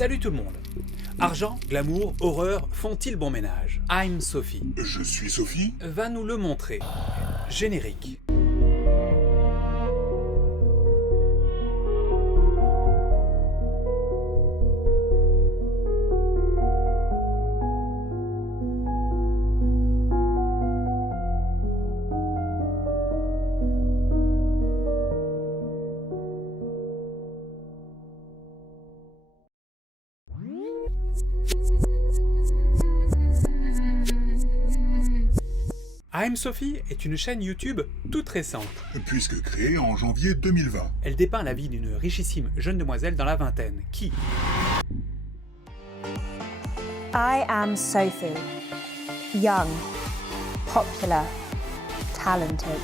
Salut tout le monde. Argent, glamour, horreur font-ils bon ménage? I'm Sophie. Je suis Sophie. Va nous le montrer. Générique. I'm Sophie est une chaîne YouTube toute récente. Puisque créée en janvier 2020. Elle dépeint la vie d'une richissime jeune demoiselle dans la vingtaine qui... I am Sophie. Young, popular, talented.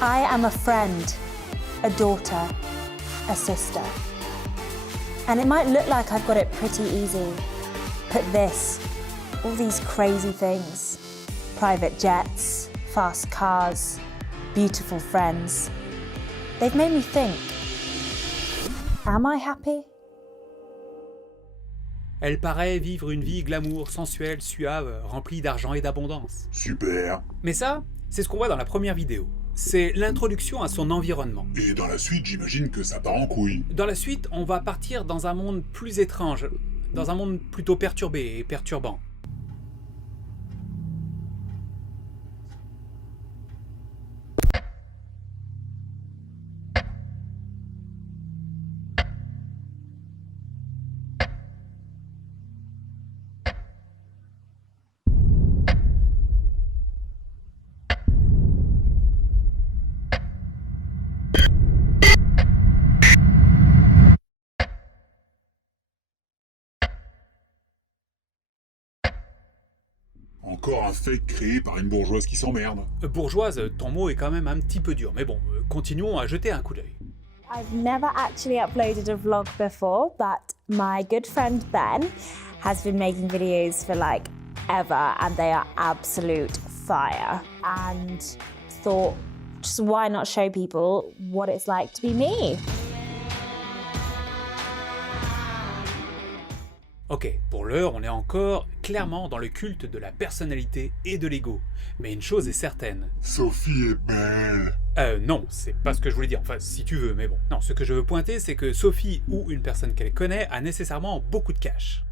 I am a friend, a daughter, a sister. And it might look like I've got it pretty easy. But this, all these crazy things, private jets, fast cars, beautiful friends, they've made me think, am I happy? Elle paraît vivre une vie glamour, sensuelle, suave, remplie d'argent et d'abondance. Super. Mais ça, c'est ce qu'on voit dans la première vidéo. C'est l'introduction à son environnement. Et dans la suite, j'imagine que ça part en couille. Dans la suite, on va partir dans un monde plus étrange, dans un monde plutôt perturbé et perturbant. Encore un fake créé par une bourgeoise qui s'emmerde. Bourgeoise, ton mot est quand même un petit peu dur, mais bon, continuons à jeter un coup d'œil. I've never actually uploaded a vlog before, but my good friend Ben has been making videos for like ever, and they are absolute fire. And thought, just why not show people what it's like to be me? Ok, pour l'heure, on est encore clairement dans le culte de la personnalité et de l'ego. Mais une chose est certaine. Sophie est belle. Non, c'est pas ce que je voulais dire, enfin si tu veux, mais bon. Non, ce que je veux pointer, c'est que Sophie ou une personne qu'elle connaît a nécessairement beaucoup de cash.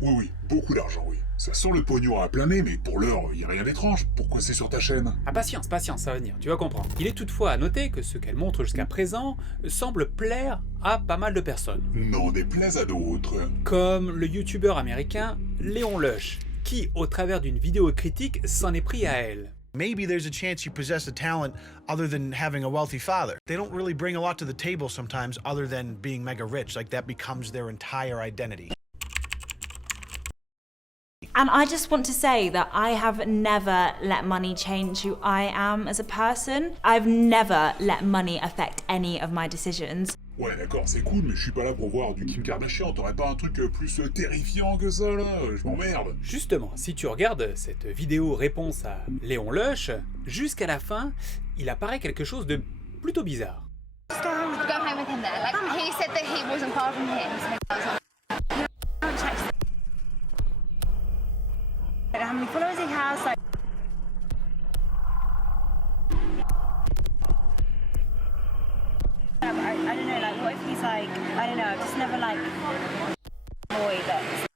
Ah oui, beaucoup d'argent, oui. Ça sent le pognon à plein nez, mais pour l'heure, y a rien d'étrange. Pourquoi c'est sur ta chaîne? Ah, patience, ça va venir, tu vas comprendre. Il est toutefois à noter que ce qu'elle montre jusqu'à présent semble plaire à pas mal de personnes. N'en déplaise à d'autres. Comme le youtubeur américain Léon Lush, qui, au travers d'une vidéo critique, s'en est pris à elle. Maybe there's a chance you possess a talent other than having a wealthy father. They don't really bring a lot to the table sometimes other than being mega rich, like that becomes their entire identity. And I just want to say that I have never let money change who I am as a person. I've never let money affect any of my decisions. Ouais, d'accord, c'est cool, mais je suis pas là pour voir du Kim Kardashian. T'aurais pas un truc plus terrifiant que ça, là? Je m'emmerde. Justement, si tu regardes cette vidéo réponse à Léon Lush, jusqu'à la fin, il apparaît quelque chose de plutôt bizarre. Go home with him then. Like, he said that he wasn't far from him. How many followers he has, like... I don't know, like, what if he's like, I don't know, I've just never like boy that's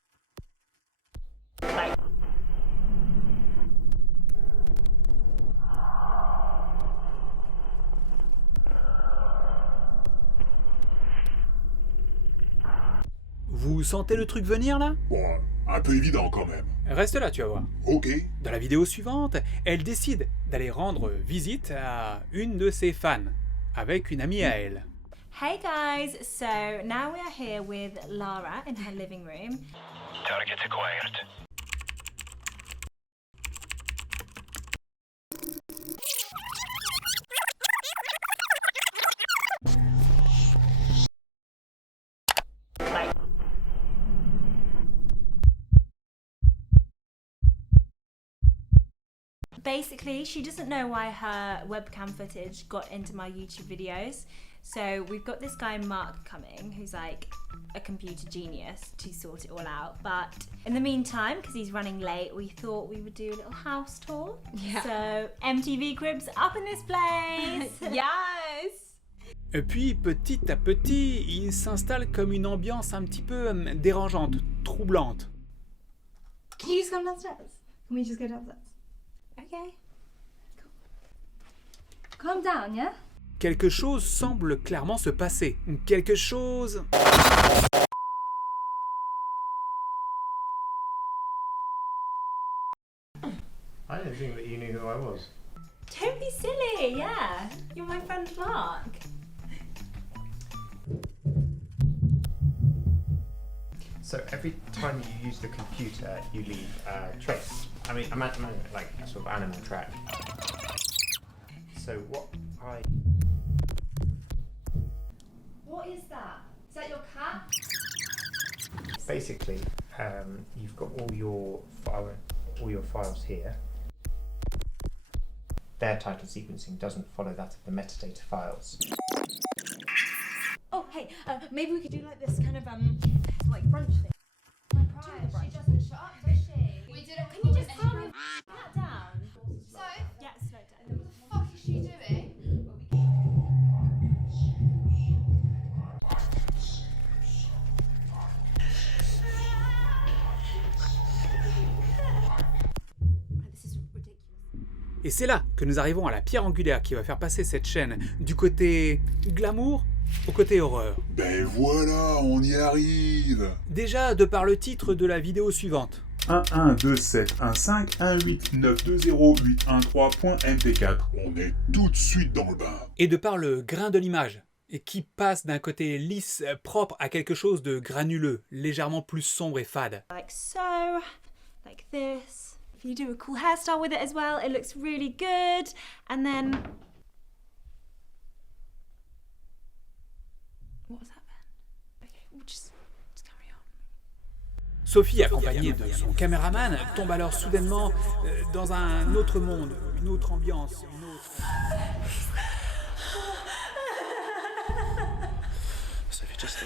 like... Vous sentez le truc venir là? Bon, un peu évident quand même. Reste là, tu vas voir. Ok. Dans la vidéo suivante, elle décide d'aller rendre visite à une de ses fans, avec une amie à elle. Hey guys, so now we are here with Lara in her living room. Target acquired. Basically, she doesn't know why her webcam footage got into my YouTube videos. So we've got this guy Mark coming, who's like a computer genius to sort it all out. But in the meantime, because he's running late, we thought we would do a little house tour. Yeah. So MTV Cribs up in this place. Yes! Et puis, petit à petit, il s'installe comme une ambiance un petit peu dérangeante, troublante. Can you just come downstairs? Can we just go downstairs? Okay. Cool. Calm down, yeah? Quelque chose semble clairement se passer. Quelque chose... I didn't think that you knew who I was. Don't be silly, yeah. You're my friend Mark. So every time you use the computer, you leave a trace. I mean, like a sort of animal track. So what What is that? Is that your cat? basically, you've got all your files here. Their title sequencing doesn't follow that of the metadata files. Oh, hey, maybe we could do like this kind of, like brunch thing. She doesn't shut up, does she? We didn't. Can you just calm that down? So, Yeah, slow down. what the fuck is she doing? This is ridiculous. Et c'est là que nous arrivons à la pierre angulaire qui va faire passer cette chaîne du côté glamour au côté horreur. Ben voilà, on y arrive. Déjà de par le titre de la vidéo suivante. 1127151208113.mp4. On est tout de suite dans le bain. Et de par le grain de l'image, et qui passe d'un côté lisse, propre à quelque chose de granuleux, légèrement plus sombre et fade. Like so, like this. If you do a cool hairstyle with it as well, it looks really good. And then... What was that then? Okay, we'll just carry on. Sophie, accompagnée de son caméraman, tombe alors soudainement dans un autre monde, une autre ambiance, une autre... Sophie, just...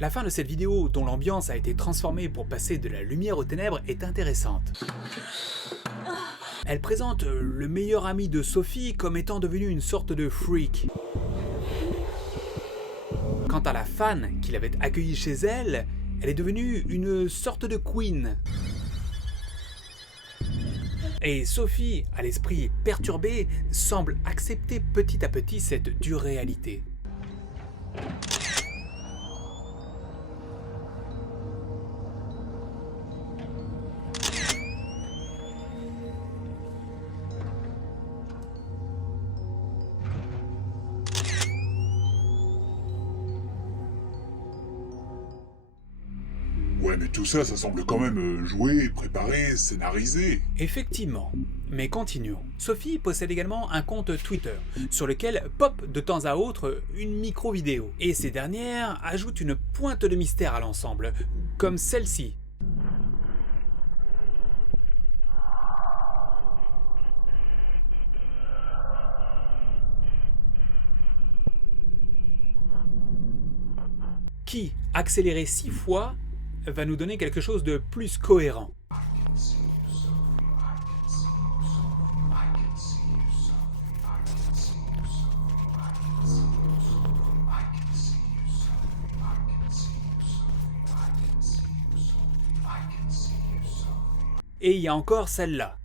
La fin de cette vidéo, dont l'ambiance a été transformée pour passer de la lumière aux ténèbres, est intéressante. Elle présente le meilleur ami de Sophie comme étant devenu une sorte de freak. Quant à la fan qui l'avait accueillie chez elle, elle est devenue une sorte de queen. Et Sophie, à l'esprit perturbé, semble accepter petit à petit cette dure réalité. Ouais, mais tout ça, ça semble quand même joué, préparé, scénarisé. Effectivement, mais continuons. Sophie possède également un compte Twitter, sur lequel pop de temps à autre une micro-vidéo, et ces dernières ajoutent une pointe de mystère à l'ensemble, comme celle-ci. Qui, accéléré 6 fois, va nous donner quelque chose de plus cohérent. et il y a encore celle-là.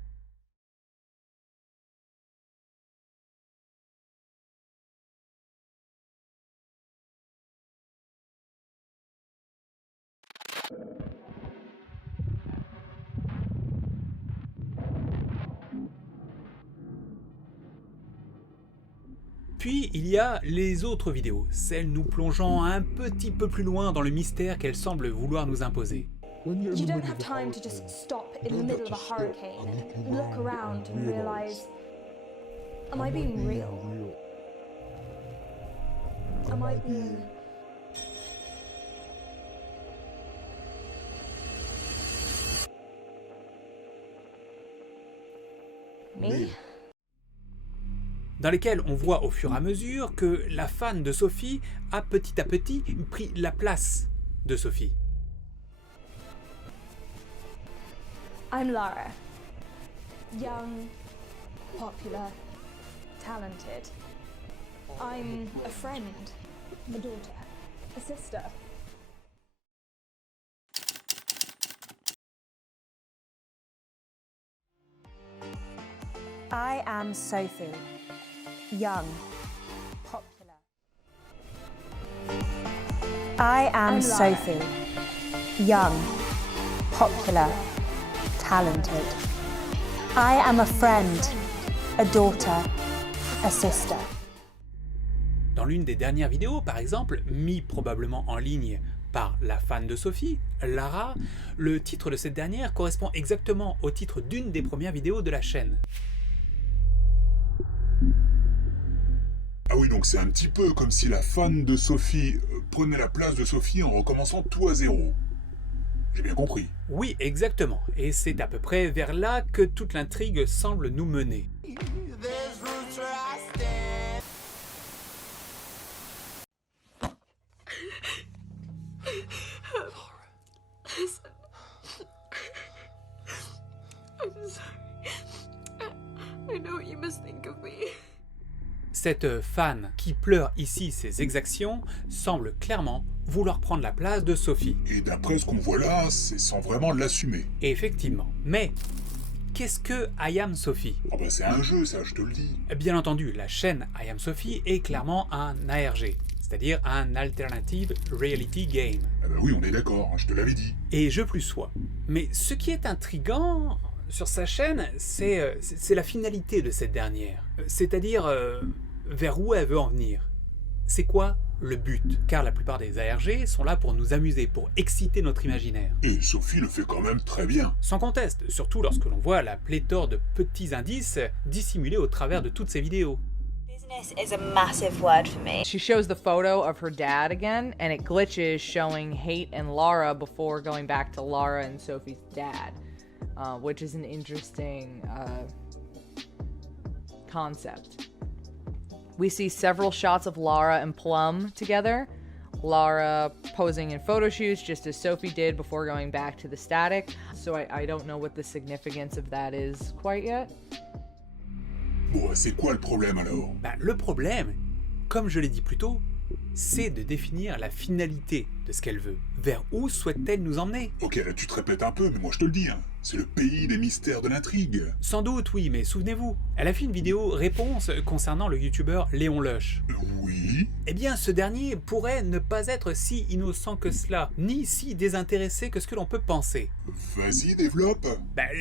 Puis il y a les autres vidéos, celles nous plongeant un petit peu plus loin dans le mystère qu'elles semblent vouloir nous imposer. You don't have time to just stop in the middle of a hurricane and look around and realize, am I being real? Am I being... Me? Dans lesquels on voit au fur et à mesure que la fan de Sophie a petit à petit pris la place de Sophie. I'm Lara. Young, popular, talented. I'm a friend, a daughter, a sister. I am Sophie. Young, popular. I am Sophie. Young, popular, talented. I am a friend, a daughter, a sister. Dans l'une des dernières vidéos, par exemple, mis probablement en ligne par la fan de Sophie, Lara, le titre de cette dernière correspond exactement au titre d'une des premières vidéos de la chaîne. Ah oui, donc c'est un petit peu comme si la fan de Sophie prenait la place de Sophie en recommençant tout à zéro. J'ai bien compris. Oui, exactement, et c'est à peu près vers là que toute l'intrigue semble nous mener. Cette fan qui pleure ici ses exactions semble clairement vouloir prendre la place de Sophie. Et d'après ce qu'on voit là, c'est sans vraiment l'assumer. Effectivement. Mais qu'est-ce que I Am Sophie? Ah bah c'est un jeu ça, je te le dis. Bien entendu, la chaîne I Am Sophie est clairement un ARG, c'est-à-dire un Alternative Reality Game. Ah bah oui, on est d'accord, je te l'avais dit. Et je plus sois. Mais ce qui est intriguant sur sa chaîne, c'est la finalité de cette dernière. C'est-à-dire vers où elle veut en venir. C'est quoi le but? Car la plupart des ARG sont là pour nous amuser, pour exciter notre imaginaire. Et Sophie le fait quand même très bien. Sans conteste, surtout lorsque l'on voit la pléthore de petits indices dissimulés au travers de toutes ces vidéos. Business is a massive word for me. She shows the photo of her dad again, and it glitches showing Haight and Lara before going back to Lara and Sophie's dad, which is an interesting concept. We see several shots of Lara and Plum together. Lara posing in photo shoots just as Sophie did before going back to the static. So I don't know what the significance of that is quite yet. Bon, c'est quoi le problème alors? Le problème, comme je l'ai dit plus tôt, c'est de définir la finalité de ce qu'elle veut. Vers où souhaite-t-elle nous emmener? Ok, là tu te répètes un peu, mais moi je te le dis, hein. C'est le pays des mystères de l'intrigue. Sans doute, oui, mais souvenez-vous, elle a fait une vidéo réponse concernant le youtubeur Léon Lush. Oui. Eh bien, ce dernier pourrait ne pas être si innocent que cela, ni si désintéressé que ce que l'on peut penser. Vas-y, développe.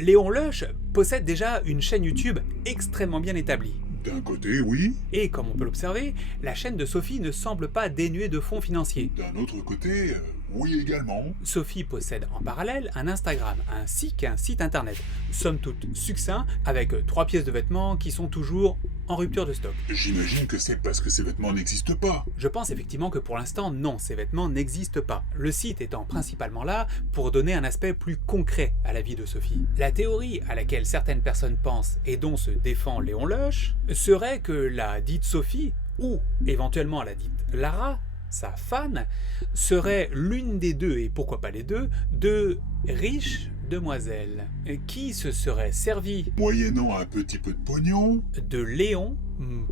Léon Lush possède déjà une chaîne YouTube extrêmement bien établie. D'un côté, oui. Et comme on peut l'observer, la chaîne de Sophie ne semble pas dénuée de fonds financiers. D'un autre côté, oui également. Sophie possède en parallèle un Instagram ainsi qu'un site internet, somme toute succinct, avec 3 pièces de vêtements qui sont toujours en rupture de stock. J'imagine que c'est parce que ces vêtements n'existent pas. Je pense effectivement que pour l'instant, non, ces vêtements n'existent pas. Le site étant principalement là pour donner un aspect plus concret à la vie de Sophie. La théorie à laquelle certaines personnes pensent et dont se défend Léon Lush serait que la dite Sophie, ou éventuellement la dite Lara, sa fan, serait l'une des deux, et pourquoi pas les deux, de riches demoiselles qui se seraient servies, moyennant un petit peu de pognon, de Léon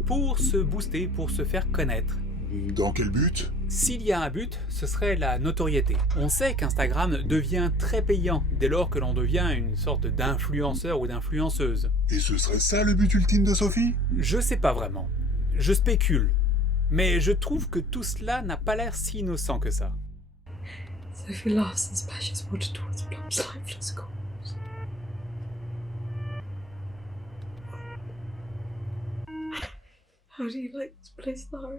pour se booster, pour se faire connaître. Dans quel but? S'il y a un but, ce serait la notoriété. On sait qu'Instagram devient très payant dès lors que l'on devient une sorte d'influenceur ou d'influenceuse. Et ce serait ça le but ultime de Sophie? Je sais pas vraiment. Je spécule. Mais je trouve que tout cela n'a pas l'air si innocent que ça. Sophie laughs and splashes water towards Plum's lifeless corpse. How do you like this place, Lara?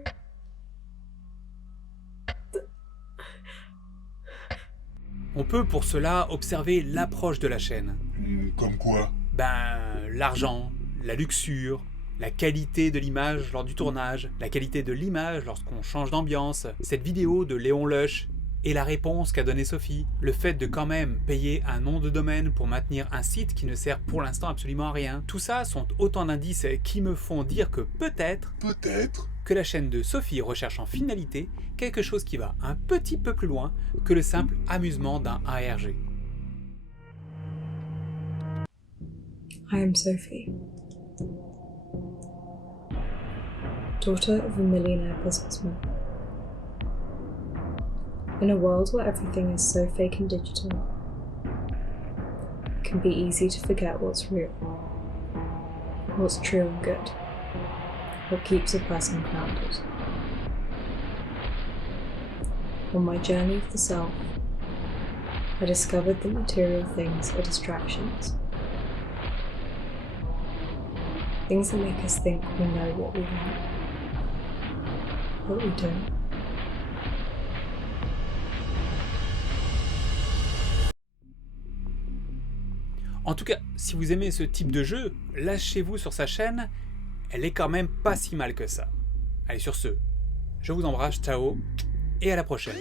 On peut pour cela observer l'approche de la chaîne. Comme quoi? L'argent, la luxure, la qualité de l'image lors du tournage, la qualité de l'image lorsqu'on change d'ambiance, cette vidéo de Léon Lush et la réponse qu'a donnée Sophie, le fait de quand même payer un nom de domaine pour maintenir un site qui ne sert pour l'instant absolument à rien. Tout ça sont autant d'indices qui me font dire que peut-être que la chaîne de Sophie recherche en finalité quelque chose qui va un petit peu plus loin que le simple amusement d'un ARG. I am Sophie, daughter of a millionaire businessman. In a world where everything is so fake and digital, it can be easy to forget what's real, what's true and good, what keeps a person grounded. On my journey of the self, I discovered that material things are distractions. Things that make us think we know what we want, but we don't. En tout cas, si vous aimez ce type de jeu, lâchez-vous sur sa chaîne, elle est quand même pas si mal que ça. Allez sur ce, je vous embrasse, ciao, et à la prochaine.